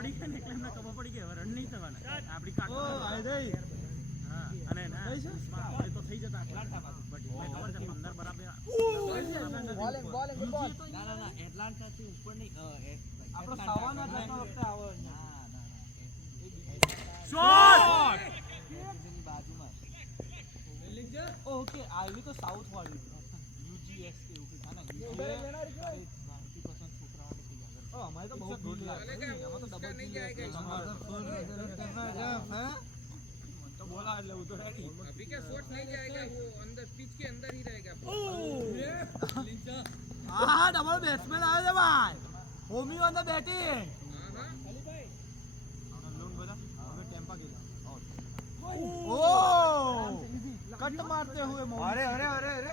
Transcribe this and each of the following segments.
પડી ગયા ને એટલે એમને ખબર પડી ગઈ હવે રન નહીં થવાના આપણી કાટ હા અને ના તો થઈ જતા બટ ખબર છે 15 બરાબર બોલિંગ બોલ ના એટલાન્ટા થી ઉપર નહીં આપણો સાવાનો જતો વખતે આવો શોટ ની બાજુમાં ઓકે આવી તો સાઉથ વાળી યુજીએસ કે એવું કે ના યુજીએસ 90% છોકરાઓને થઈ આગળ અમારે તો બહુ ગુડ લાગે આમાં તો ડબલ નહીં જાય તમારો ફૂલ करना जा हां तो बोला એટલે ઉતો રેડી अभी क्या शॉट नहीं जाएगा वो अंदर पिच के अंदर ही रहेगा हां डबल बैट्समैन आया है भाई होमी ऑन द बैटिंग हां खाली भाई लोन बजा हमें टेम्पा गेला ओ कट मारते हुए अरे अरे अरे अरे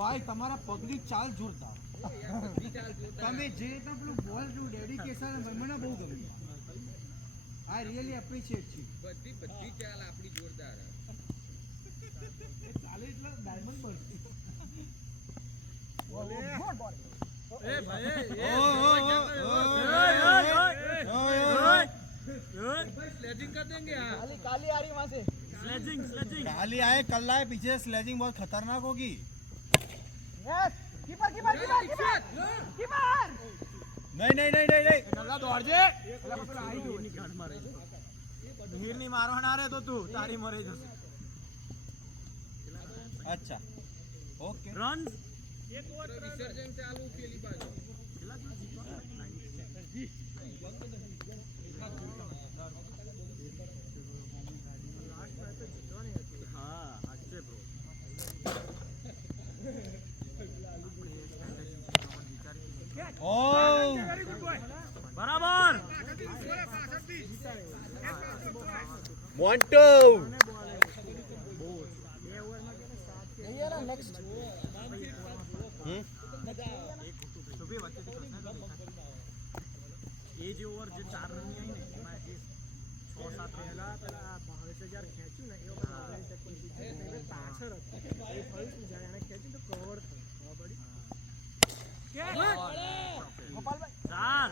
भाई તમારા પગની ચાલ જોરદાર તમે જે રીતના પેલું બોલ જો ડેડિકેશન મને બહુ ગમી આઈ રિયલી એપ્રિશિએટ યુ બધી ચાલ આપણી જોરદાર ચાલે એટલે ડાયમંડ બનતી બોલે એ ભાઈ स्लेजिंग कर देंगे यार काली आ रही वहां से स्लेजिंग काली आए कल आए पीछे स्लेजिंग बहुत खतरनाक होगी yes keeper keeper keeper keeper नहीं नहीं नहीं नहीं नहीं नल्ला दौड़ जे आई गई ની ગાંઠ મારે હીર ની મારવાના રે તો તું તારી મરે જશે अच्छा ओके रन एक ओवर विसर्जन चालू પેલી બાજુ પેલા જો જીતો જી હા આજે બ્રો ઓ બરાબર મોન્ટો ये ना नेक्स्ट सुबह वच्चे થી એ જે ઓવર જે 4 રન ની આવી ને એમાં જે 6-7 પહેલા પેલા 22000 ખેંચ્યું ને એ ઓવર એટલે પાછળ હતું એ ફરી શું જાય એને ખેંચ્યું તો કવર થયું પડી ગોપાલભાઈ 4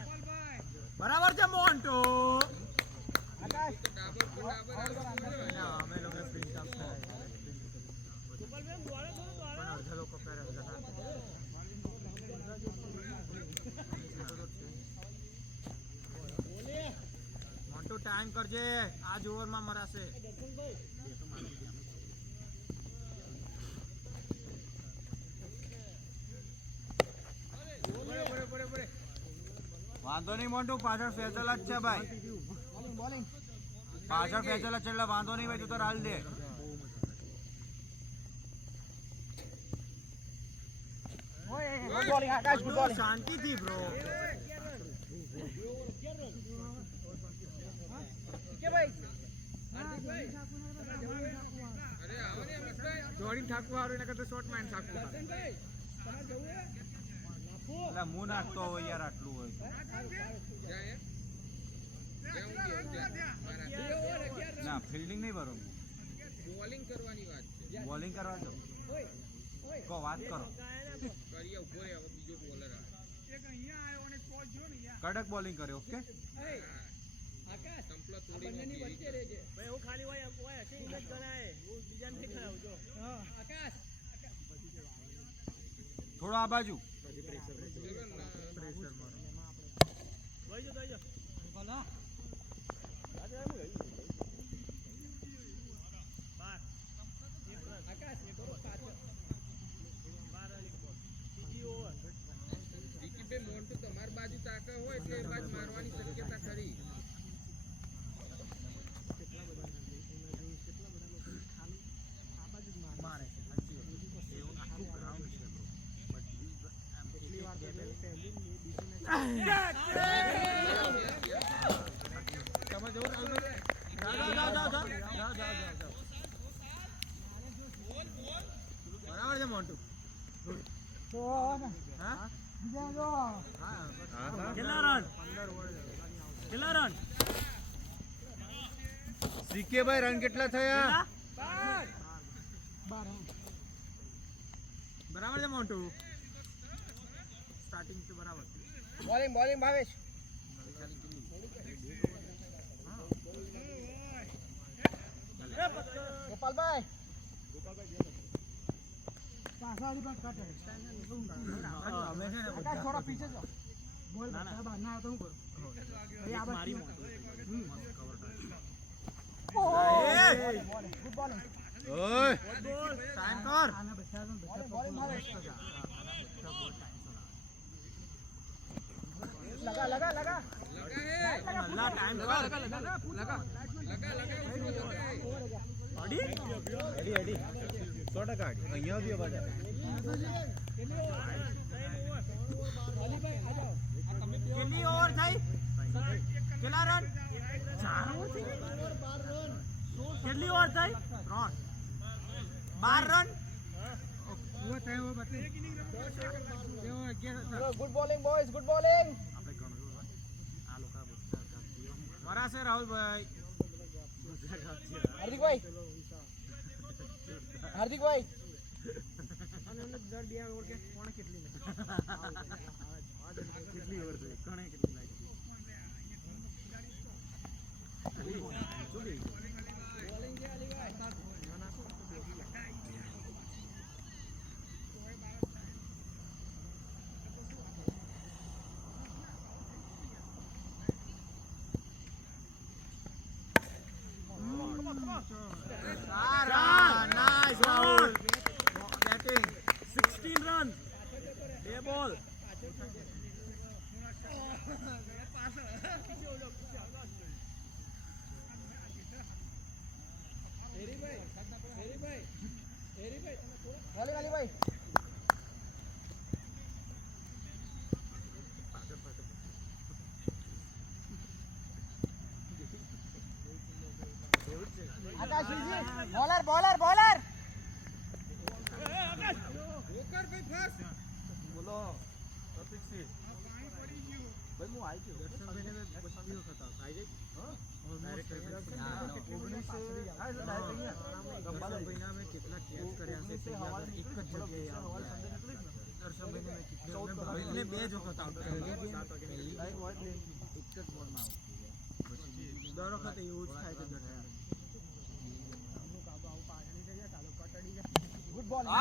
બરાબર છે મોન્ટો આકાશ અમે લોકો સ્પ્રિન્ટ આઉટ કરાય ગોપાલભાઈ દોડે પણ અડધા લોકો પહેરે મોન્ટો ટાઈમ કરજે આજ ઓવરમાં મરાશે વાંધો નહીં મોન્ટો પાછળ ફેસલ જ છે ભાઈ પાછળ ફેસલ જ છે એટલે વાંધો નહીં ભાઈ તું તો હાલ દે શાંતિ થી બ્રો જોડી ઠાકુર હારું એના કરતા શોર્ટ માઇન્ડ ઠાકુર એટલે હું નાખતો હોય યાર આટલું હોય ના ફિલ્ડિંગ નહીં બરોબર બોલિંગ કરવાની વાત છે બોલિંગ કરવા દો કો વાત કરો કરીએ ઉભો રે હવે બીજો બોલર આવે એક અહીંયા આવ્યો અને કોચ જો ને યાર કડક બોલિંગ કરે ઓકે આકાશ સંપલા તોડી બંનેની વચ્ચે રહેજે ભાઈ હું ખાલી હોય હશે ઈ જ ગણાય હું બીજા નહીં કરાવજો હા આકાશ થોડો આ બાજુ પ્રેશર મારો વઈજો દઈજો ભલા આજે એમ ગઈ બાર આકાશ એ કરો પાછળ બાર એક બોલ બીજી ઓવર વિકી બે મોન્ટો તમાર બાજુ તાકે હોય એટલે એ બાજુ મારવાની શક્યતા ખરી કેટલા બધા લોકો ખાલી આ બાજુ મારે છે સાચી વાત એવું આખું ગ્રાઉન્ડ છે બ્રો બટ આમ કેટલી વાર પહેલી બીજી તમે જવું બરાબર છે મોન્ટુ તો હા બીજા જો હા કેટલા રન 15 ઓવર કેટલા રન સીકે ભાઈ રન કેટલા થયા 12 બરાબર છે મોન્ટુ સ્ટાર્ટિંગ તો બરાબર બોલિંગ ભાવેશ ગોપાલભાઈ અમે છે ને આકાશ થોડા પીછે છો બોલ ના ના તો હું કરું મારી ગુડ બોલિંગ ઓય ટાઈમ કર આના બધા બોલિંગ મારે લગા લગા લગા અલ્લાહ ટાઈમ કર લગા અડી અડી 100% અહીંયા બી અવાજ આવે કેટલી ઓવર થઈ કેટલા રન 4 ઓવર થઈ કેટલી ઓવર થઈ 3 12 રન वो तय वो बतले good bowling boys good bowling વરાસે રાહુલભાઈ हार्दिक भाई અને એને દર બે ઓવર કે કોણે કેટલી નથી કેટલી ઓવર થઈ કોણે કેટલી લાગી બોલિંગ જે અલી ભાઈ nice Rahul batting 16 runs બે બોલ बोलिंग अली भाई आकाश जी बॉलर बॉलर बॉलर બોલો પ્રતિકસિંહ ભાઈ હું આવી ગયો દર્શનભાઈને મેં બસ્તી વખત આવી જાય હા ડાયરેક્ટ દર્શનભાઈના મેં કેટલા કેચ કર્યા છે એક જ જગ્યાએ દર્શનભાઈને મેં કેટલા ભાઈને બે જ વખત આઉટ કર્યા એક જ બોલમાં આઉટ દર વખતે એવું જ થાય છે દર્શન गुड बॉलिंग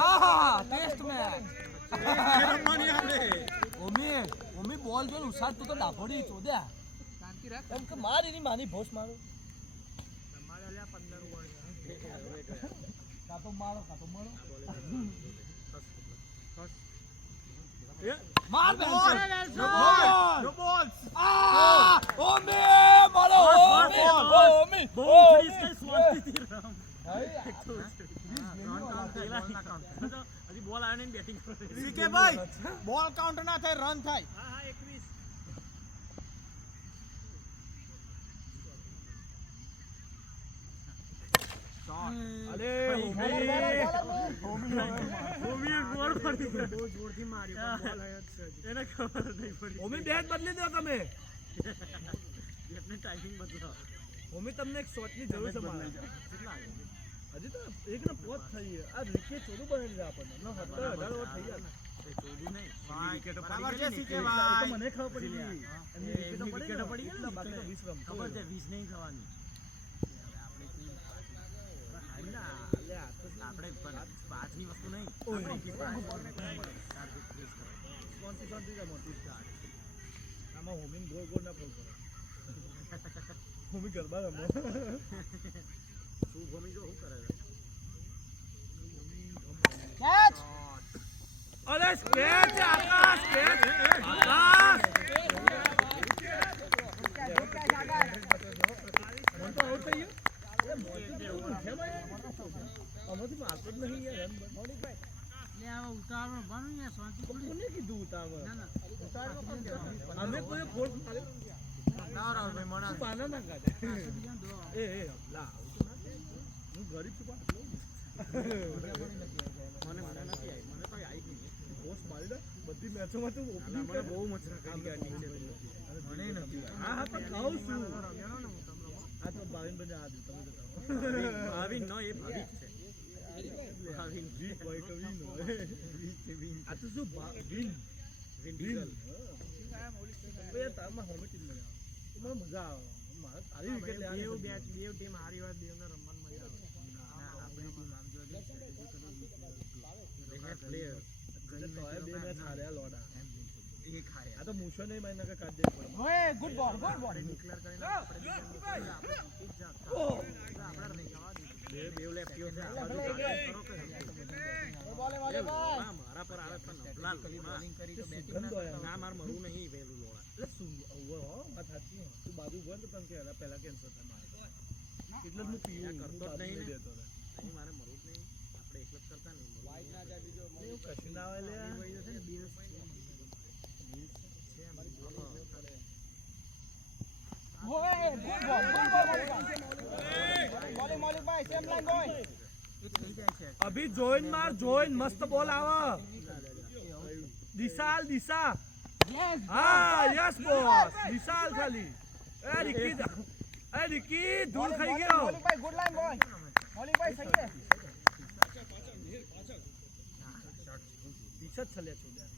ટેસ્ટ મેચ ઓમી બોલ જો ઉસાડ તું તો ડાભોડી ચોદ્યા શાંતિ રાખ એમ કે માર એની માની ભોસ મારો તમારે અલ્યા 15 ઓવર કાતો મારો માર બેન નો બોલ ઓમી મારો ઓમી બહુ ફ્રીઝ કઈ સ્વાંતિથી રમ હજી બોલ આવે ને બેટિંગ કરે સીકે ભાઈ બોલ કાઉન્ટ ના થાય રન થાય હા હા 21 અરે ઓમી ગોળ પડી ગયો બહુ જોરથી માર્યો બોલ હય જ એને ખબર નહીં પડી ઓમી બેટ બદલી દો તમે બેટની ટાઈમિંગ બદલો ઓમી તમને એક શોટની જરૂર છે મારે કેટલા હજી તો એક ને પોત થઈ આ વિકેટ ચોરું બની જાય આપણને 17 ઓવર થઈ ગયા ચોરી નહીં વિકેટ બરાબર પડી છે ગઈ સીકે ને ભાઈ મને ખબર પડી ગઈ એમની વિકેટ પડી વિકેટ પડી ગઈ ને બાકી તો 20 રન ખબર છે 20 નહીં થવાની આપણે પાંચની વસ્તુ નહીં આમાં હોમિંગ ગોળ ગોળ ના ફોલ કરો હોમિંગ ગરબા રમો શું ભૂમિ જો શું કરે कैच અરે સ્કેચ આકાશ સ્કેચ આકાશ મન તો આઉટ થઈ ગયો એ મોટી ઉઠે ભાઈ આમાંથી મારતો જ નહીં યાર રન મોડી ભાઈ ले आवा उतावળ બનું યાર શાંતિ કોને કીધું ઉતાવળ ના ના ઉતાવળ કોણ દેવા અમે કોઈ ફોર્સ માર્યો ના રાવ ભાઈ મણા પાના ના કાઢે એ લા હું ગરીબ છું પણ મને નથી આવી મને તો આવી નહીં બોસ મારી દે બધી મેચોમાં તું ઓપનિંગ મને બહુ મચરા કરી ગયા નીચે મને નથી હા હા પણ કહું છું આ તો ભાવિન બને આ દઉં તમે તો ભાવિન નો એ ભાવિક છે ભાવિન વીક હોય તો વિન આ તો શું વિન વિન એ તારમાં હોમે ટીમ મળે મને મજા આવે મારે તારી વિકેટ બેવ ટીમ હારી વાત બેવને રમવાની મજા આવે આપણે આ તો મૂછો નહીં મારી નકર કાઢ દે પડે. ઓય ગુડ બોલ ગુડ બોલ બે લેફ્ટીઓ છે. બોલે બોલે બોલ મારા પર આવે તો નબળા સુગંધ હોય. ના માર મરું નહીં વેલું લોડા. એટલે શું ઓવર હો વાત સાચી હો. તું બાજુ ગયો તો તને કે પહેલા કેન્સર થાય મારે. એટલે જ હું પીવું કરતો જ નહીં દેતો નહીં મારે મરું જ નહીં. આપણે એકલા જ કરતા નહીં વાઈટ ના જાતી જો એવું કશું ના આવે લે. ઓય ગુડ બોલ બોલિંગ મોલિક ભાઈ સેમ લાઈન બોય અભી જોઈન માર જોઈન મસ્ત બોલ આવો. દિશાલ દિશા યસ હા યસ બોસ વિશાલ ખાલી. એ રિકી ધૂળ ખાઈ ગયો. મોલિક ભાઈ ગુડ લાઈન બોય મોલિક ભાઈ સહી છે પીછે જ છલે છોડ્યા.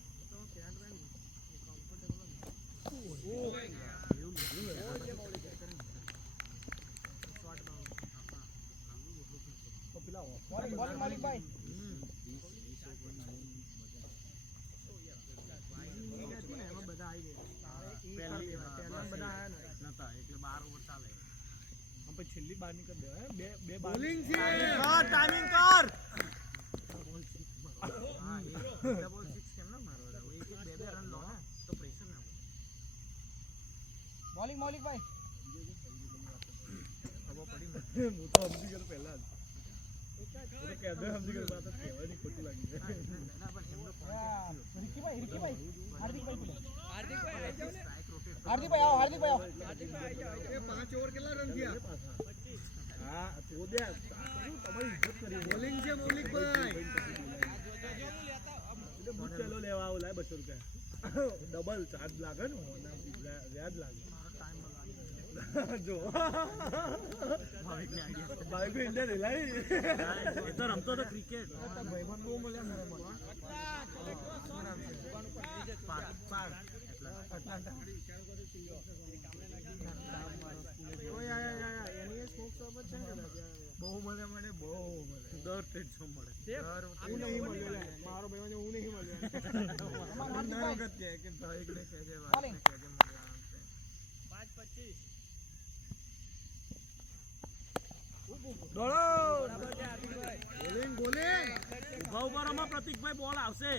બોલિંગ મોલિક ભાઈ છેલ્લી બાર ની કરી દેવાય. બે બોલિંગ છે ટાઈમિંગ કર. ડબલ સિક્સ કેમ ના મારવા દો. એક બે રન લો ને તો પ્રેશર ના આવે. બોલિંગ મોલિક ભાઈ ખબર પડી ને હું તો સમજી ગયો પહેલા જ. કેદે સમજી ગયો વાત કહેવાની ખોટી લાગી. રિકી ભાઈ હાર્દિક ભાઈ બોલે હાર્દિક ભાઈ આવો હાર્દિક ભાઈ આવો એ 5 ઓવર કેટલા રન થયા? હા ચોદ્યા તમારી ઇજ્જત કરી. બોલિંગ છે મૌલિકભાઈ. એટલે બૂટ પેલો લેવા આવું લાય 200 રૂપિયા ડબલ ચાર્જ લાગે ને વ્યાજ લાગે. જો ભાવિક ઇન્ડિયા રેલાઈ એ તો રમતો તો ક્રિકેટ. ભાઈબંધ બહુ મળ્યા બહુ મળે મને બહુ મળે. દર 300 મળે. હું નહીં મળ્યો મારો ભાઈ હું નહીં મળ્યો. કે ભાઈ ને કહેજે વાત ને કહેજે મળ્યા 5-25 દોડો. બોલિંગ બોલિંગ ઉભા ઉભા રમો પ્રતિકભાઈ બોલ આવશે.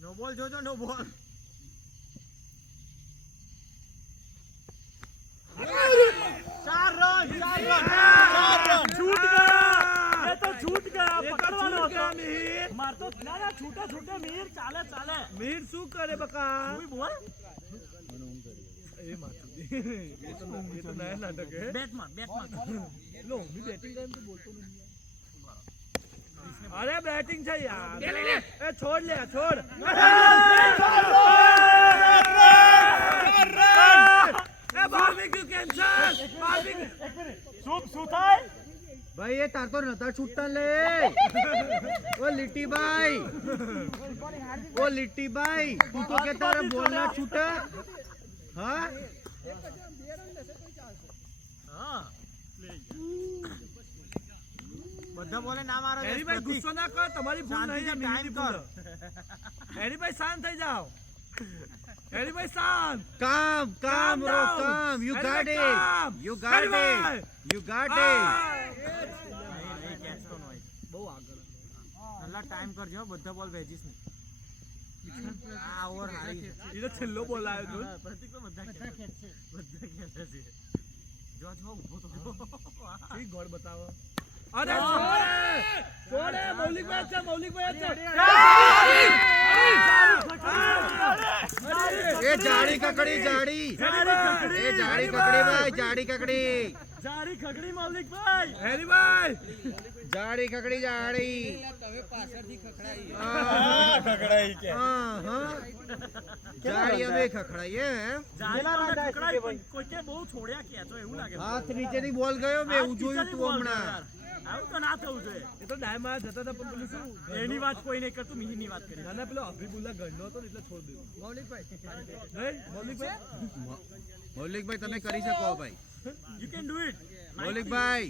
નો બોલ જોજો નો બોલ. ચાર રન છૂટ ગયા. એ તો છૂટ ગયા. પકડવાનો હતો મિહિર. મારતો ના છૂટે મિહિર ચાલે મિહિર શું કરે બકા કોઈ બોલ એ મારતો એ તો નયા નાટક હે. બેટ માર લો હું બેટિંગ ટાઈમ તો બોલતો નહીં. અરે બેટિંગ છે યાર. એ છોડ લે છોડ. એ બાર્બીક્યુ કેન્સલ. બાર્બીક્યુ શું થાય ભાઈ એ તાર તો નતા છૂટતા લે. ઓ લીટીભાઈ તું તો કે તારે બોલ ના છૂટે. હા બધા બોલે ના મારો. હેરીભાઈ ગુસ્સો ના કર. તમારી ભૂલ નહીં. ટાઈમ કર. હેરીભાઈ શાંત થઈ જાઓ. હેરીભાઈ શાંત. કામ યુ ગોટ ઇટ બહુ આગળ નલ્લા ટાઈમ કરજો બધા બોલ ભેજીસ ને. આ ઓવર હારી છે. એ તો છેલ્લો બોલ આવ્યો તો. પ્રતિક તો બધા ખેંચે છે. જો ઊભો તો ઈ ગોળ બતાવો. અરે છોડે મૌલિકભાઈ છે. એ જાડી કકડી જાડી ખકડી મૌલિકભાઈ. હેરીભાઈ જાડી કકડી તમે પાછળથી ખખડાઈ જાડી અમે ખખડાઈએ. કોઈ કે બહુ છોડ્યા કે તો એવું લાગે. હાથ નીચેની બોલ ગયો મેં એવું જોયું તું હમણાં. આવું તો ના થવું જોઈએ. એ તો ડાયમાં જતા હતા પણ પેલું શું એની વાત કોઈ નહીં કરતું. મિહિરની વાત કરી. ના પેલો અભિબુલ્લા ગણનો હતો ને એટલે છોડ દીધું. મૌલિકભાઈ તમે કરી શકો ભાઈ. You can do it. મૌલિકભાઈ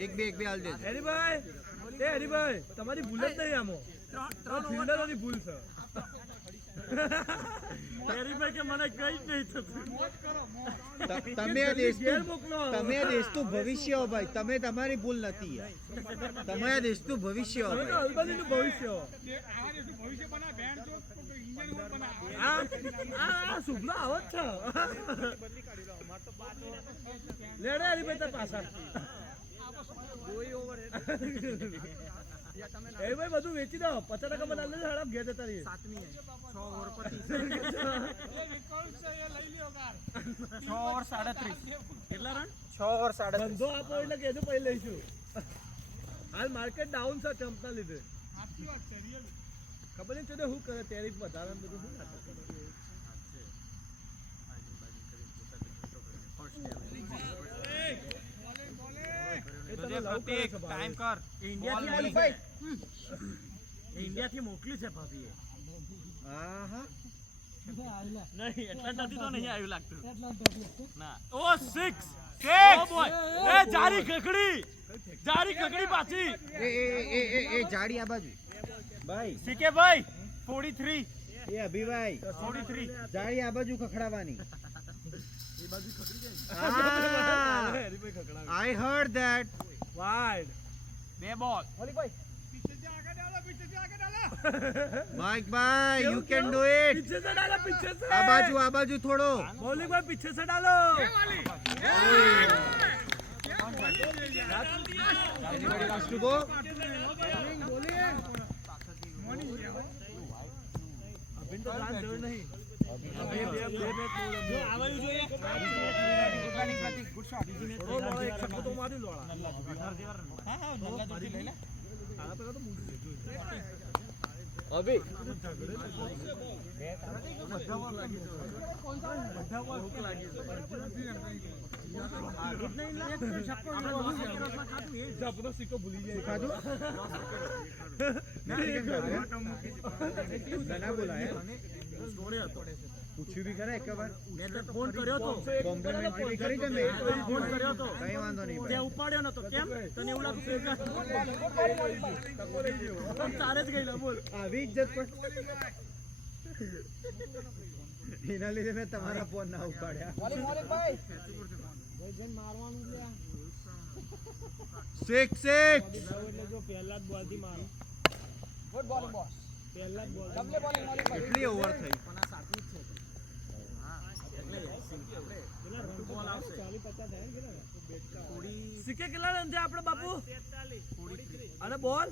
એક બે હાલ દે. હરીભાઈ તમારી ભૂલ જ નહીં આમાં ફિલ્ડરોની ભૂલ છે હરીભાઈ કે મને કઈ જ નહીં થતું તમે આ દેશનું ભવિષ્ય હો ભાઈ. તમે તમારી ભૂલ નથી યાર. તમે આ દેશનું ભવિષ્ય હો ભાઈ. અલબત્તીનું ભવિષ્ય આ શુભનો આવો જ છે લેડે હરીભાઈ તાર પાછા એ ભાઈ બધું વેચી દો 50% બદલ દે હડપ ઘેર જતા રહીએ 6 ઓવર પર 6 ઓવર 37 કેટલા રન 6 ઓવર 37 ધંધો આપો એટલે કેજો પછી લઈશું હાલ માર્કેટ ડાઉન છે ચંપના લીધે ખબર નહીં ચોદે શું કરે ટેરિફ વધારાનું બધું શું નાટક કરે પ્રતીક ટાઈમ કર ઇન્ડિયાથી મોકલ્યું છે ભાભીએ આહા. નહીં એટલાન્ટાથી તો નહીં આવ્યું લાગતું ના ઓ 6 ઓ બોય એ જારી ખકડી પાછી એ જાડી આ બાજુ ભાઈ. સીકે ભાઈ 43 એ અભિભાઈ 43 જાડી આ બાજુ ખખડાવાની. એ બાજુ ખકડી જાય Haribhai ખકડાવે I heard that. Wide બે બોલ Mike bhai, you can do it. पीछे से डालो पीछे से आ बाजू थोड़ो. बॉलिंग में पीछे से डालो Anybody wants to go? अभी तो ध्यान दो नहीं अभी जो आवाज જોઈએ ગુડ શોટ થોડો એક છક્કો તો મારી લોડા હા નલ્લાથી લઈ લે આ તો મૂકી દેજો અભી अपना सिक्को भूली जाए सिखा दूं? ના બોલાય પૂછ્યું બી ખરા એક વાર મેં તો ફોન કર્યો તો કોમ્પ્લિમેન્ટરી બી કરી તમે ફોન કર્યો તો કઈ વાંધો નહીં તે ભાઈ ઉપાડ્યો નતો કેમ તને એવું લાગતું કે તારે જ ગયેલા બોલ આવી ઇજ્જત પર એના લીધે મેં તમારા ફોન ના ઉપાડ્યા સિક્સ એટલે જો પહેલા જ બોલ થી મારો ગુડ બોલિંગ બોસ પહેલા જ બોલ ડબલ બોલિંગ મોલિંગ ભાઈ કેટલી ઓવર થઈ સિક્કે કેટલા રન છે આપણે બાપુ અને બોલ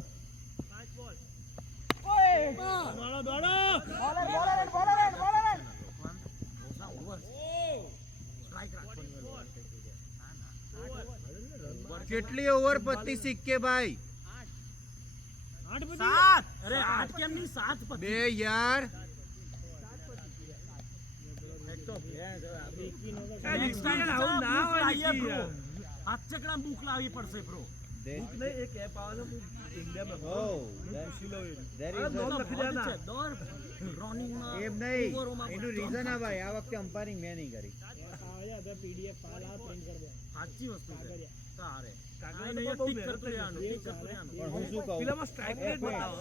ઓય દોડો દોડો બોલર કેટલી ઓવર પતી સિક્કે ભાઈ 8 બધી 7 અરે 8 કેમ નહીં 7 પતી બે યાર નેક્સ્ટ ટાઈમ આવું ના હોય બ્રો હાથ ચકડા બુક લાવવી પડશે બ્રો બુક નહીં એક એપ આવે છે ઇન્ડિયા માં Oh, પૂછી લો there અરે is દોડ a- લખી દેના દોડ રનિંગ માં એમ નહીં એનું રીઝન આ ભાઈ આ વખતે અમ્પાયરિંગ મેં નહીં કરી સાચી વસ્તુ છે તારે કાગળ નહીં ટિક કરતો રહેવાનું ટિક કરતો રહેવાનું પણ હું શું કહું પેલામાં સ્ટ્રાઇક રેટ બતાવો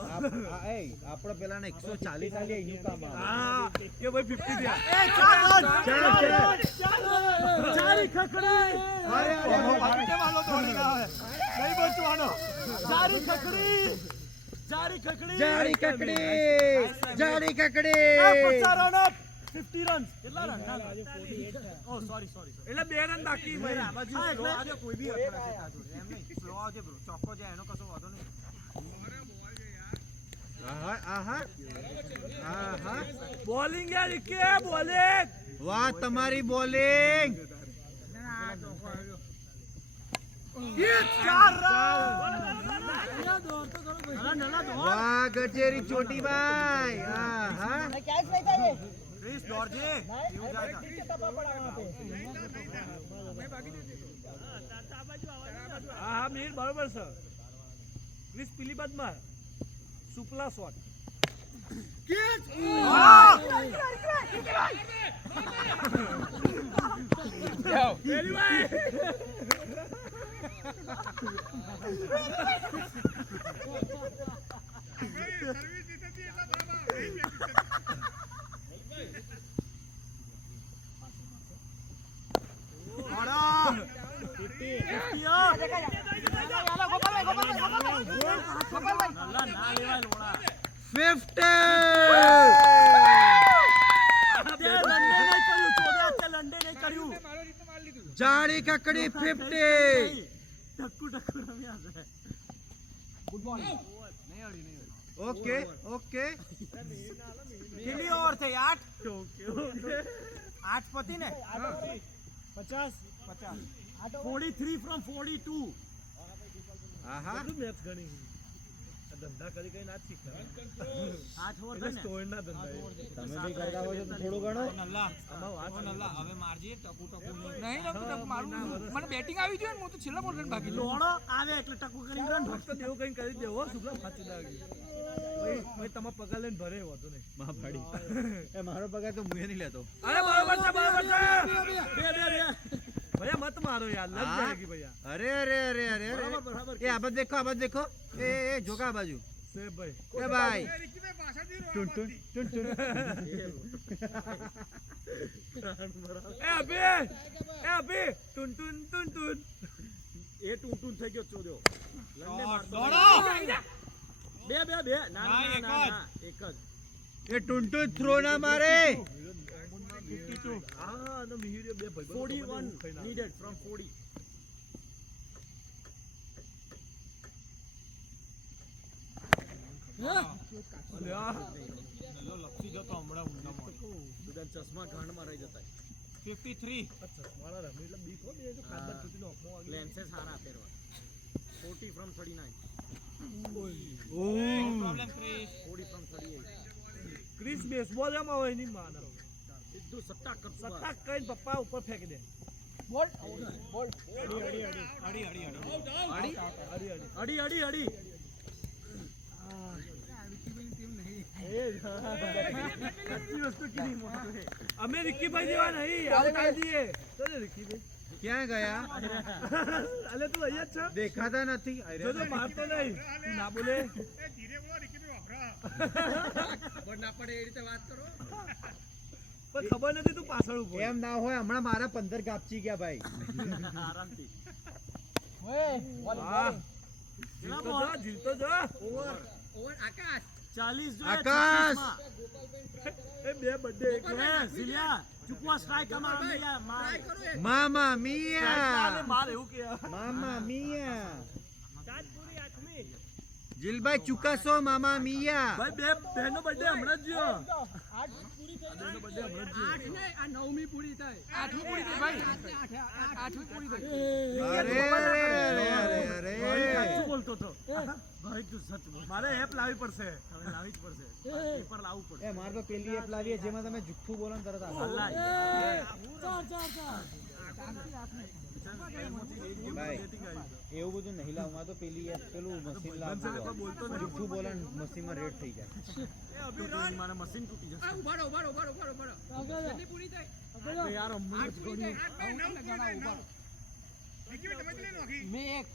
આપણે પેલાને 140 આલી એનું કામ આવે હા કે ભાઈ 50 થયા એ ચાલો, ચાલો. ચારી ખકડી અરે, અરે, વાળો દોડી ગયો નહીં બચવાનો ચારી ખકડી ચારી ખકડી જાડી કકડી જાડી એ કકડી 50 રન અપ 50 રન કેટલા રન ઓ સોરી એટલે 2 રન બાકી ભાઈ આ બાજુ હા, સ્લો એટલે- આવજે કોઈ બી અથડાશે તાજો એમ નહીં સ્લો આવજે બ્રો ચોક્કો જાય એનો કશો વાંધો નહીં આહા આહા આહા બોલિંગ યાર કે બોલિંગ વાહ તમારી બોલિંગ વાહ ગજેરી ચોટીભાઈ આહા क्या इसमें चाहिए પ્લીઝ દોડજે એવું જાય કા पीछे तपा पड़ा वहां पे હા મીર બરોબર છે ક્રિસ પીલી બાદમાં સુપલા શોટ જાણી કકડી 50. ઓકે ઓકે કેટલી ઓવર થઈ 8 8 પતી ને 50 43 from 42. આહા મેચ ગણી ધંધા કરી કઈ ના શીખતા 8 ઓવર થાય ને સ્ટોર ના ધંધા તમે બી કરતા હોય તો થોડું ઘણો હવે મારજે ટકુ નહીં રમતું મારું મને બેટિંગ આવી જોઈએ ને હું તો છેલ્લા બોલ રન બાકી લોણો આવે એટલે ટકુ કરી રન ફક્ત દેવું કઈ કરી દેવો શુક્લા સાચી લાગી ભાઈ તમે પગાર લઈને ભરે હોતો નહીં માં પાડી એ મારો પગાર તો મુએ નહીં લેતો. અરે બરાબર છે બે ભૈયા મત મારો યાર લગ જાયગી ભૈયા અરે અરે અરે અરે અરે બરાબર એ આ બાજુ દેખો એ જોકા બાજુ સેબ ભાઈ એ ભાઈ ટુન ટુન ટુન ટુન એ અબે ટુન ટુન ટુન ટુન એ ટુન ટુન થઈ ગયો ચોદ્યો લંડે મારતો બે ના એક જ એ ટુન ટુન થ્રો ના મારે 52 આ નો મિહિર બે ભાઈ 41 needed from 40 લપસી જતો હમણાં ઊંડામાં સુદાન ચશ્મા ગાંડમાં રહી જતા 53 ચશ્મા રમી એટલે બીક હો બે જો કાદર તૂટીનો અપો આવી લેન્સે સારા પહેરવા 40 from 39 પ્રોબ્લેમ ક્રિશ 40 from 38 ક્રિસ બેસબોલ એમાં હોય ની માનો સીધું સટ્ટા કઈને પપ્પા ઉપર ફેંકી દે બોલ બોલ અડી અમે રિક્કીભાઈ જેવા નહીં આઉટ આવી જઈએ તો રિક્કીભાઈ ક્યાં ગયા અલે તું અહીંયા જ છે દેખાતા નથી જો તો મારતો નહીં તું ના બોલે ખબર ના પડે એ રીતે વાત કરો પણ ખબર નથી તું પાછળ ઉભો એમ ના હોય હમણાં મારા 15 કાપચી ગયા ભાઈ આરામથી ઓય બોલ બોલ જીતો જો ઓવર આકાશ 40 જો આકાશ! એ બે બર્થડે એક સિલિયા ચૂકવા સ્ટ્રાઇક અમાર મિયા માર મામા મિયા માર એવું કે મામા મિયા સાત પૂરી આઠમી જીલભાઈ ચુકાસો મામા મિયા ભાઈ બે બહેનો બર્થડે હમણાં જ જો 8 પૂરી થઈ બહેનો બર્થડે હમણાં જ જો 8 ને આ 9મી પૂરી થાય 8મી પૂરી થઈ ભાઈ 8મી પૂરી થઈ અરે અરે અરે ભાઈ અરે સાચું બોલતો તો ભાઈ તું સચ બોલ મારે એપ લાવવી પડશે હવે લાવવી જ પડશે પેપર લાવવું પડશે એ માર તો પેલી એપ લાવીએ જેમાં તમે જુઠ્ઠું બોલો ને તરત આવે. અલ્લાહ ભાઈ એવું બધું નહીં લાવ માં તો પેલી એપ પેલું મશીન લાવ બોલતો નથી. જુઠ્ઠું બોલે ને મશીનમાં રેડ થઈ જાય મને મશીન તૂટી જશે ઉભાડો કેટલી પૂરી થાય અરે યાર હમણાં જ ગણ્યું. મે એક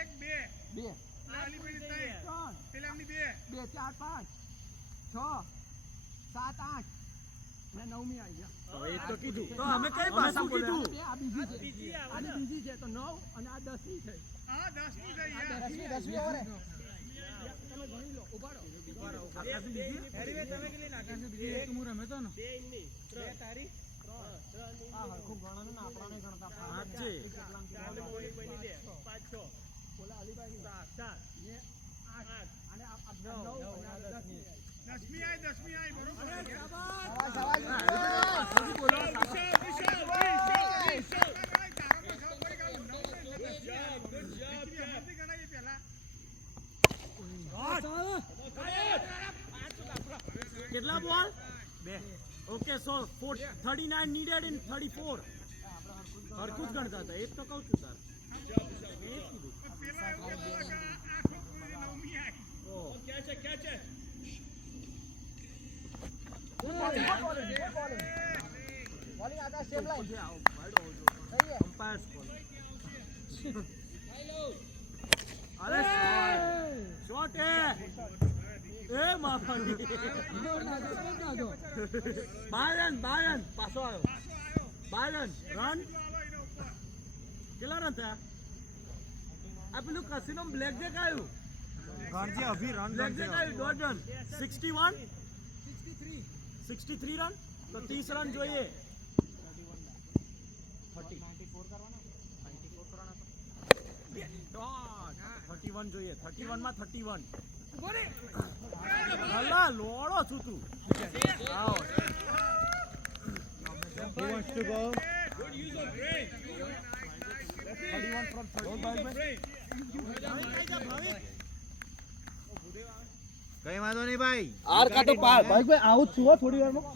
એક બે બે આલી પેલી ત્રણ પેલાની બે 2 4 5 6 7 8 ને 9મી આવી ગયા હવે એ તો કીધું તો અમે કઈ ભાષા કીધું બે આ બીજી છે આની બીજી છે તો 9 અને આ 10મી થઈ આ 10મી થઈ આ યાર 10મી ઓવર તમે ગણી લો ઉભાડો એક હું રમે તો ને દસમી આઈ બરોબર કેટલા બોલ બે ઓકે સો 39 needed in 34 હરકું જ ગણતા હતા એક તો કહું છું તાર બોલિંગ આકાશ સેમ લાઈન અમ્પાયર્સ બોલ શોટ એ માફી બારન પાછો આવ્યો બારન રન કેટલા રન થયા આ પેલું કસીનો બ્લેક જેક આવ્યું ગણજે અભી રન બ્લેક જેક આવ્યું દોઢ રન 61 63 રન તો 30 રન જોઈએ 31 જોઈએ 31 માં 31 અલા લોડો છું તું આવો Who wants to go? 31 from 30 કઈ વાંધો નહીં ભાઈ. આર કા તો પાર ભાઈ આવું છું હો થોડી વારમાં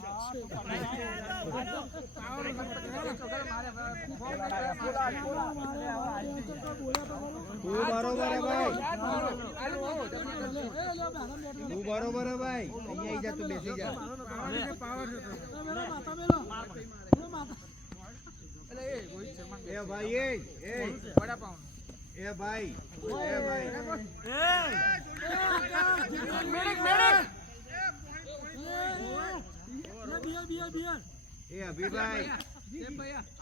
તું બરોબર હે ભાઈ. તું બરોબર હે ભાઈ. અહીંયા આઈ જા, તું બેસી જા. એ ભાઈ એ ભાઈ એ અભિભાઈ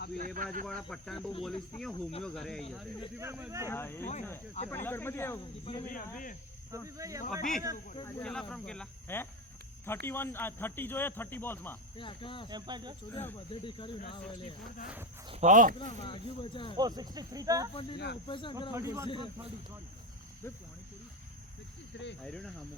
તું એ બાજુ વાળા પઠાણ બહુ બોલીશ નહીં, હોમિયો ઘરે આવી જશે. અભી કેટલા ફ્રોમ કેટલા હે 31 30 જોઈએ 30 બોલ્સ માં એમ્પાયર હા ઓ 63 था આયરો ને હામો.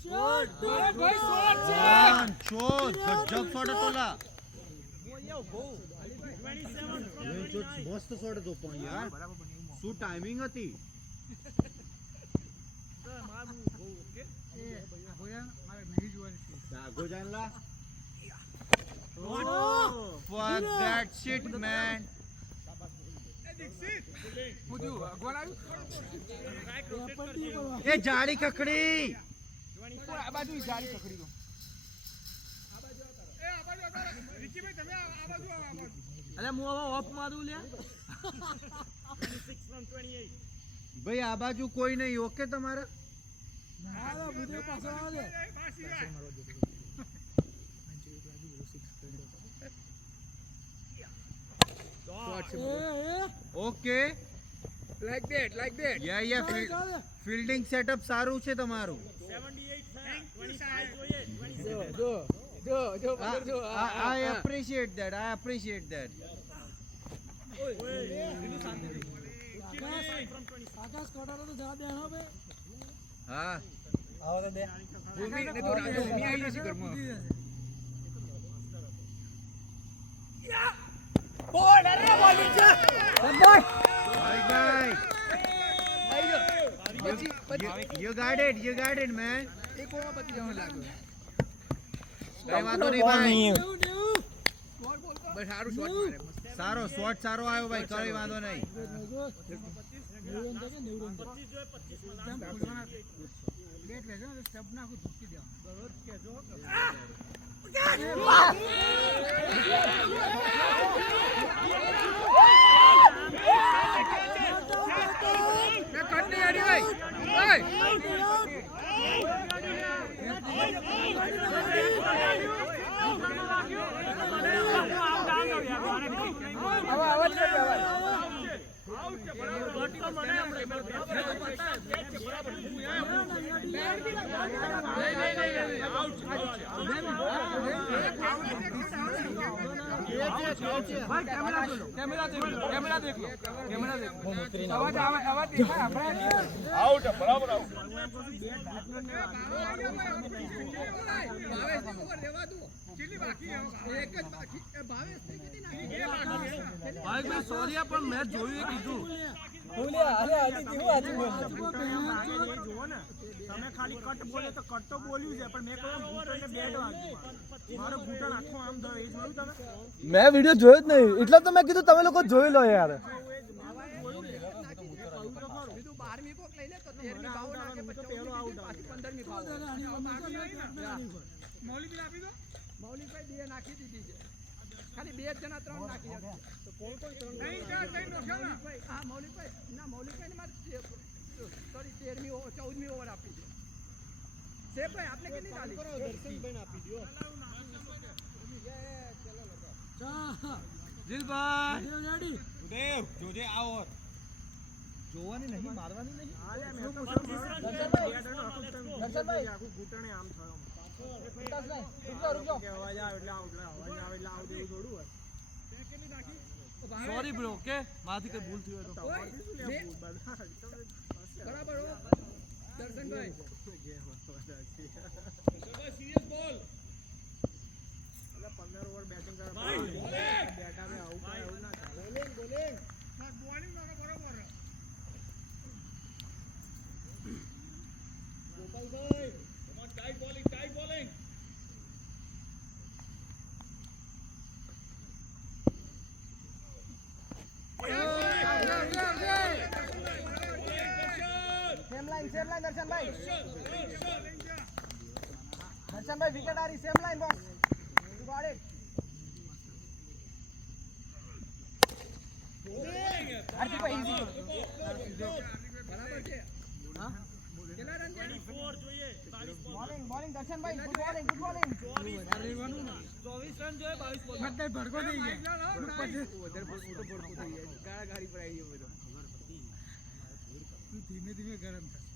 શોટ ગજબ શોટ હતો લા. મસ્ત શોટ હતો પણ યાર શું ટાઈમિંગ હતી. દાગો જાનલા. Fuck that shit man. એ જાડી કકડી. અરે હું હવે ઓફ મારું લે 26 from 28 ભાઈ આ બાજુ કોઈ નહીં. ઓકે તમારે okay like that yeah fielding setup સારું છે તમારું. 78 था 25 જોઈએ 27 જો I appreciate that. આકાશ કોટારો તો જવા દે હો ભાઈ હા આવો તો દે ભૂમિ ને તો રાજુ ભૂમિ આવી જશે ઘરમાં બોલ અરે બોલી છે બોલ ભાઈ you got it man. એક ઓમાં પતી જવાનું લાગ્યું કઈ વાંધો નહીં ભાઈ. બસ સારું શોટ મારે સારો શોટ સારો આવ્યો ભાઈ. કઈ વાંધો નહીં. 25 જોઈએ 25 માં બેટ વેજો સ્ટબ નાખું ધુકી દેવાનું બરોબર કેજો મે કટ નહીં આડી ભાઈ આવાજ કર આવાજ कैमरा देख लो आवाज आउट बराबर आउट भाई सॉरी पर मैं જોયું કીધું તમે ખાલી કટ બોલે તો કટ તો બોલ્યું છે પણ મેં કહ્યું ઘૂંટણને બેટ વાગ્યું મારો ઘૂંટણ આખો આમ થયો એ જોયું તમે મેં વિડિયો જોયો જ નહીં એટલે તો મેં કીધું તમે લોકો જોઈ લો યાર 12મી કોક લઈ લે તો 13મી ભાવ નાખે પછી 14મી પાછી 15મી ભાવ મૌલિકભાઈ 2 નાખી દીધી છે ખાલી 2 જણા 3 નાખી છે તો કોણ મૌલિકભાઈ હા મૌલિકભાઈ ને મારે સોરી 13મી 14મી ઓવર આપી છે સેફભાઈ આપણે કેટલી ડાલી દર્શનભાઈ આપી દો જીલભાઈ ઉદેવ જોજે આ ઓવર જોવાની નહીં મારવાની નહીં દર્શનભાઈ આખું ઘૂંટણે આમ થયો સોરી બ્રો ઓકે મારાથી કઈ ભૂલ થઈ હોય તો બરાબર હો દર્શનભાઈ સિરિયસ બોલ 15 ઓવર બેટિંગ કરે બેટા મે આવું કાય એવું ના ચાલે બોલિંગ બોલિંગ બરોબર ગોપાલભાઈ come on tight bowling same line દર્શનભાઈ વિકેટ આ રહી same line boss you got it હાર્દિકભાઈ ઈઝી બરાબર છે હા કેટલા રન 24 જોઈએ 22 બોલિંગ દર્શનભાઈ ગુડ બોલિંગ 24 રન જોઈએ 22 બોલ મત ભડકો થઈ જાય વધારે ભડકો થઈ જાય ગાડા ગાડી પર આવી ગયો બધો તું ધીમે ગરમ થા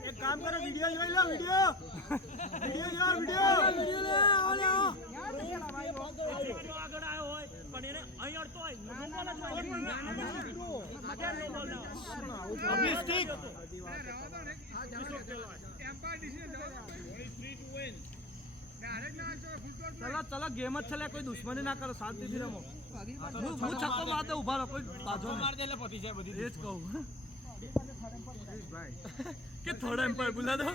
એક કામ કરો વિડિયો જોઈ લો વિડિયો આગળ આવ્યો હોય પણ એને અહીં અડતો હોય ચલો ગેમ જ છે કોઈ દુશ્મની ના કરો શાંતિથી રમો હું છક્કો માર દે ઉભા રહો કોઈ બાજુ માર દે એટલે પતી જાય બધી એ જ કહું કે થોડા એમ્પાયર બોલા દો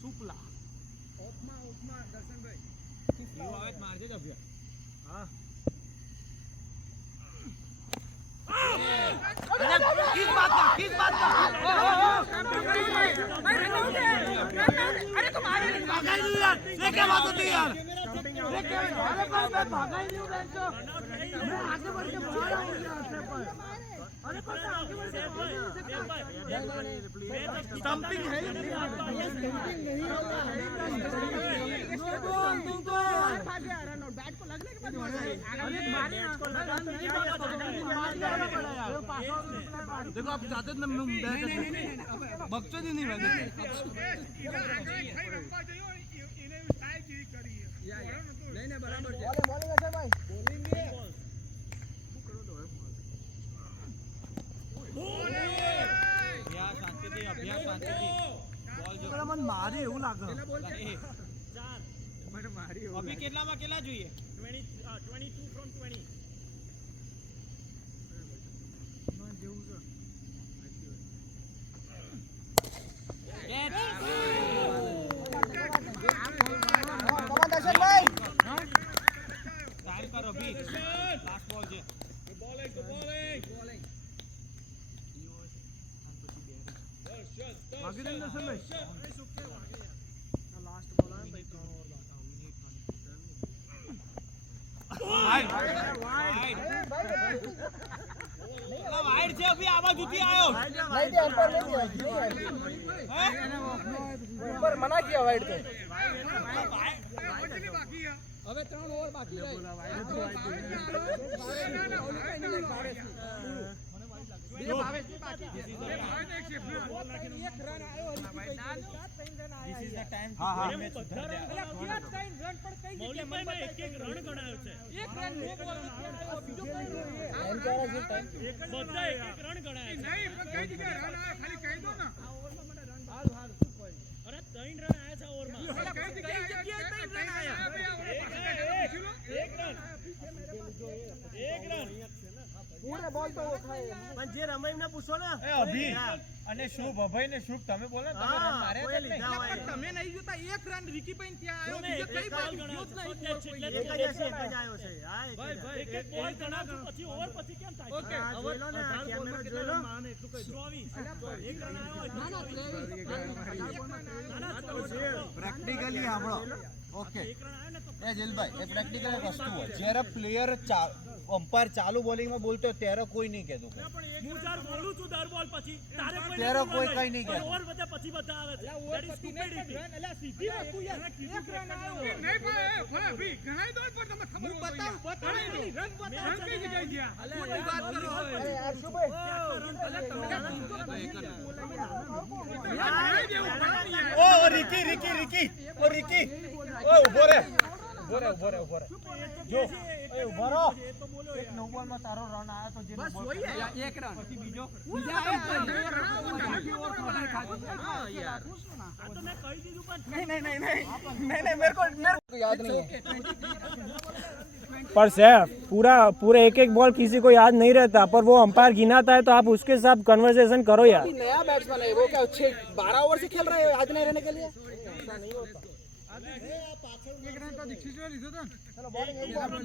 સુપલા ઓફમાં દર્શનભાઈ મારજે જ અભ્યા હા किस बात का अरे तुम्हारे भागाई नहीं यार ये क्या बात होती है यार ये क्या अरे मैं भागा ही नहीं हूं बेंचो मैं आगे बढ़ के बाहर आ गया से पर अरे पर आगे बढ़ के स्टंपिंग है ही नहीं स्टंपिंग नहीं होता है तुमको भाग गया रन आउट बैट को लगने के बाद अरे मारे को लगा नहीं देखो आप जाते ना बच्चे नहीं मैं नहीं बराबर છે બોલિંગ છે ભાઈ બોલિંગ અભ્યાસ શાંતિથી બોલ જો મને મારે એવું લાગે મને મારી અભી કેટલામાં કેટલા જોઈએ 22 from 20 દર્શનભાઈ ટાઈમ કરો અભી લાસ્ટ બોલ છે બોલિંગ વાગી દે દર્શનભાઈ લાસ્ટ બોલ આવે ભાઈ 3 ઓવર વાઈડ છે અભી આ બાજુથી આવ્યો નહીં દે ઉપર ઉપર મના કિયા વાઈડ पे હવે 3 ઓવર બાકી રહી હા હા મૌલિકભાઈ એક રન ગણાયો છે એક રન નો બોલ બીજો કઈ બધા એક રન ગણાયા છે નહીં પણ કઈ જગ્યાએ રન આયા ખાલી કહી દો ને આ ઓવરમાં મને રન હાલ અરે 3 રન આયા છે ઓવરમાં કઈ જગ્યાએ 3 રન આયા એક રન પણ જે રમે એમને પૂછો ને એ અભી અને શુભ અભય ને શુભ તમે બોલો તમે રન માર્યા કોઈ કે નહીં? લીધા હોય. તમે નહીં જોતા એક રન વિકીભાઈ ત્યાં આવ્યો નહીં, બીજો કઈ એક બાજુ જ ગયો જ નહીં ગણાય. કોઈ. એક જ હશે, એક જ આવ્યો છે. હા, એક જ આવ્યો. એક બોલ ગણાવશું, પછી ઓવર પછી કેમ થાય? ઓકે, હા, હવે જોઈ લો ને, આ કેમેરો જોઈ લો. 24. એક રન આવ્યો. ના ના 23. ના, ના, 24. પ્રેક્ટિકલી સાંભળો ઓકે એક રન આવ્યો ને તો એ જેલભાઈ એ પ્રેક્ટિકલ એક વસ્તુ હોય જ્યારે પ્લેયર અમ્પાયર ચાલુ બોલિંગમાં બોલતો હોય ત્યારે કોઈ નહીં કહેતું હું જ્યારે બોલું છું દર બોલ પછી તારે કોઈ ત્યારે નથી કોઈ બોલવાનું. કઈ નહીં કહેતું. ઓવર વધે પછી બધા આવે છે. That is stupidity. સીધી વસ્તુ યાર એક રન આવ્યો નહીં ભાઈ ભલે ભી ગણાઈ દો પણ તમે ખબર બતાવ રન બતાવ કઈ જગ્યાએ ગયા ખોટી વાત કરો અરે યાર શું ભાઈ ઓ રિકી રિકી રિકી ઓ રિકી ઓ ઉભો રે જો એ ઉભો રહો એક નો બોલ માં તારો રન આવ્યો તો જેનો બોલ એક રન પછી બીજો બીજા આ તો મેં કહી દીધું પણ पर सर पूरा एक एक बॉल किसी को याद नहीं रहता, पर वो अंपायर गिनाता है तो आप उसके साथ कन्वर्सेशन करो यार। नया बैट्समैन है वो क्या 12 ओवर से खेल रहे हो याद नहीं रहने के लिए ऐसा नहीं होता एक रन तो दीक्षित ने લીધો તો चलो बॉलिंग एक बॉल 23.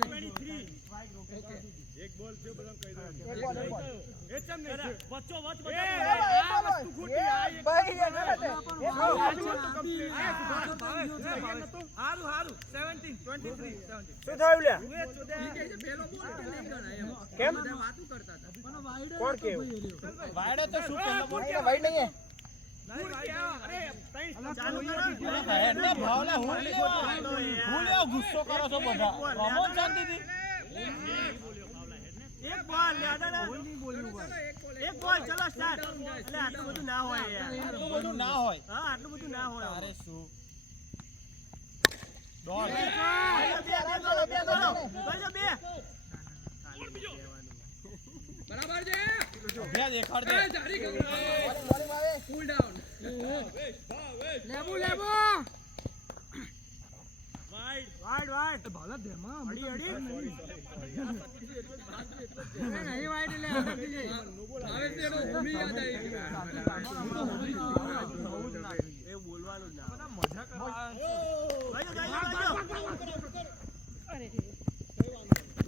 એક બોલ છે બધા કહી દો. એ ચમ નહીં છે. બચ્ચો વચ બધા. આ વસ્તુ ખોટી આ ભાઈ એ ગલત હે હારું 17 23 17 શું થયું લ્યા? પેલો બોલ કે નહીં ગણાય કેમ? બધા વાતો કરતા હતા પણ વાઈડ કોણ કેવું? વાયડો તો શું પહેલો બોલ વાઈડ નહીં હે ચાલુ કરો. હેડનો ભાવલા હું લેવો ગુસ્સો કરો છો બધા રમો શાંતિથી એક બોલ યાદ આવે એક બોલ ચલો સ્ટાર્ટ. એટલે આટલું બધું ના હોય યાર. આટલું બધું ના હોય હા, આટલું બધું ના હોય. તારે શું બે બરાબર છે અભ્યા દેખાડ દે જારી કૂલ ડાઉન લેબુ વાઈડ ભાલા ધેમા અડી નહીં વાઈડ લે હવે તેનો ભૂમિ યાદ આવી એ બોલવાનું જ ના. મજા કરવા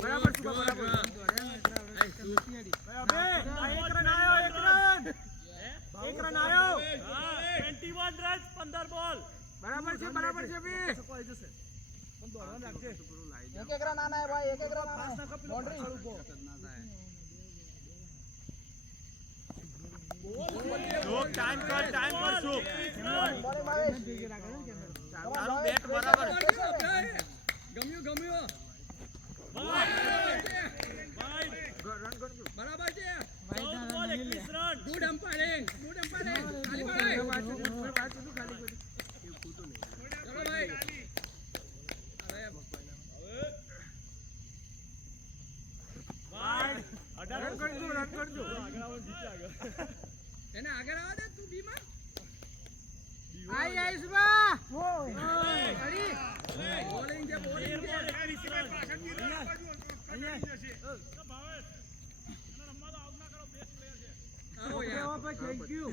બરાબર શું બરાબર એક રન આવ્યો. એક રન આવ્યો. 21 રન 15 બોલ. બરાબર છે બી એક એક રન આના है भाई एक एक रन आना है बाउंड्री ટાઈમ પર શું? તારું બેટ બરાબર ગમ્યું બરાબર છે 14 બોલ 21 રન. ગુડ એમ્પાયરિંગ ખાલી ભાઈ ચલો ભાઈ રન કરજો એને આગળ આવવા દે તું બી માં આઈસ બા અડી બોલિંગ છે 21 રન. આવો યાર થેન્ક યુ.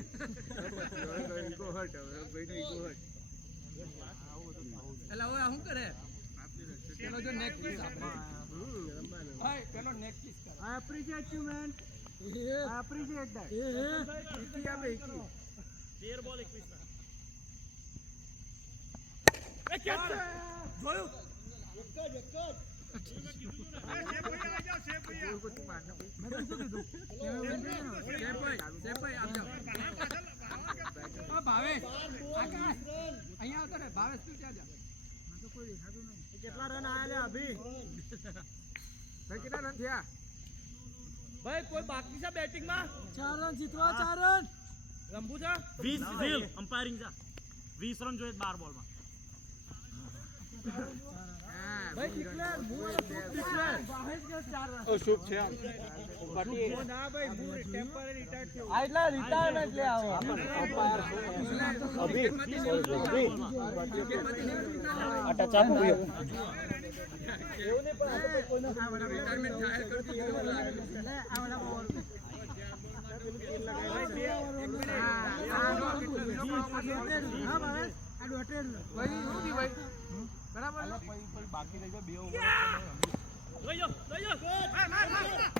એલા ઓય શું કરે પેલો જો નેક પીસ ભાઈ પેલો નેક પીસ કરે I appreciate you, man. I appreciate that. 13 બોલ 21 રન. એ કેચ જોયું? ભાવેશ આકાશ અહીંયા આવતો રે ભાવેશ તું ક્યાં જા કેટલા રન આયા અભી? ભાઈ કેટલા રન થયા ભાઈ કોઈ બાકી છે બેટિંગ માં? 4 રન જીતવા 4 રન રંબુ છે 20 ઝીલ અમ્પાયરિંગ છે 20 રન જોઈએ 12 બોલમાં. ભાઈ ડિક્લેર ડિક્લેર ભાવેશ કે 4 રન ઓ શુભ છે ના ભાઈ હું ટેમ્પરરી રિટાયર્ડ થયો આટલા રિટાયરમેન્ટ લે આવો અભી આટા ચાપ પૂયો રિટાયરમેન્ટ જાહેર કરી દીધું એવું લાગે ભાઈ શું થયું ભાઈ બરાબર બાકી રહી જાય બે over. લઈ જાઓ, લઈ જાઓ.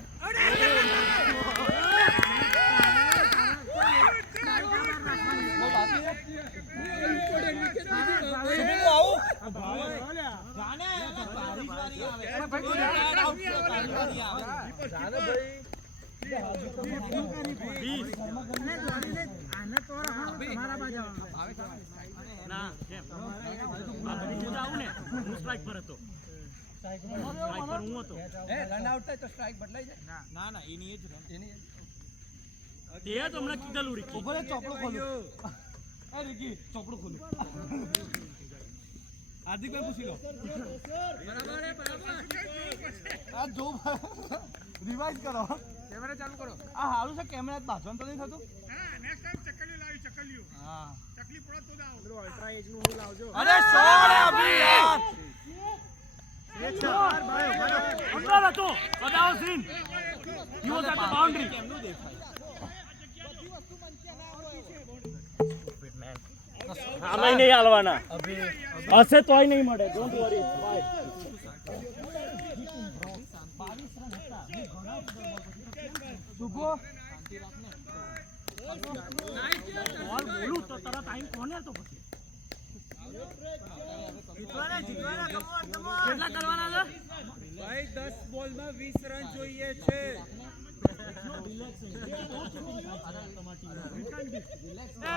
ના કેમ હું જાઉં ને હું સ્ટ્રાઇક પર હતો સ્ટ્રાઇક પર હું હતો રન આઉટ થાય તો સ્ટ્રાઇક બદલાઈ જાય ના ના એની એ જ રન. તે જ હમણાં કીધેલું રીકી ચોપડો ખોલ્યો. એ રીકી ચોપડો ખોલ્યો. હાર્દિકભાઈ પૂછી લો. આ જો રિવાઇઝ કરો. કેમેરા ચાલુ કરો આ હારું છે કેમેરા બાજવાનું તો નહીં થતું. હા અરે સોળે અભી યાર. અંદર હતો બતાવો scene he was at the boundary કેમનું દેખાય? આમાં નહીં હાલવાના હશે તોય નહીં મળે ડોન્ટ વરી સુગો બોલ બોલું તો તરત ટાઈમ કોને તો પછી કેટલા કરવાના છે ભાઈ 10 બોલમાં 20 રન જોઈએ છે. એ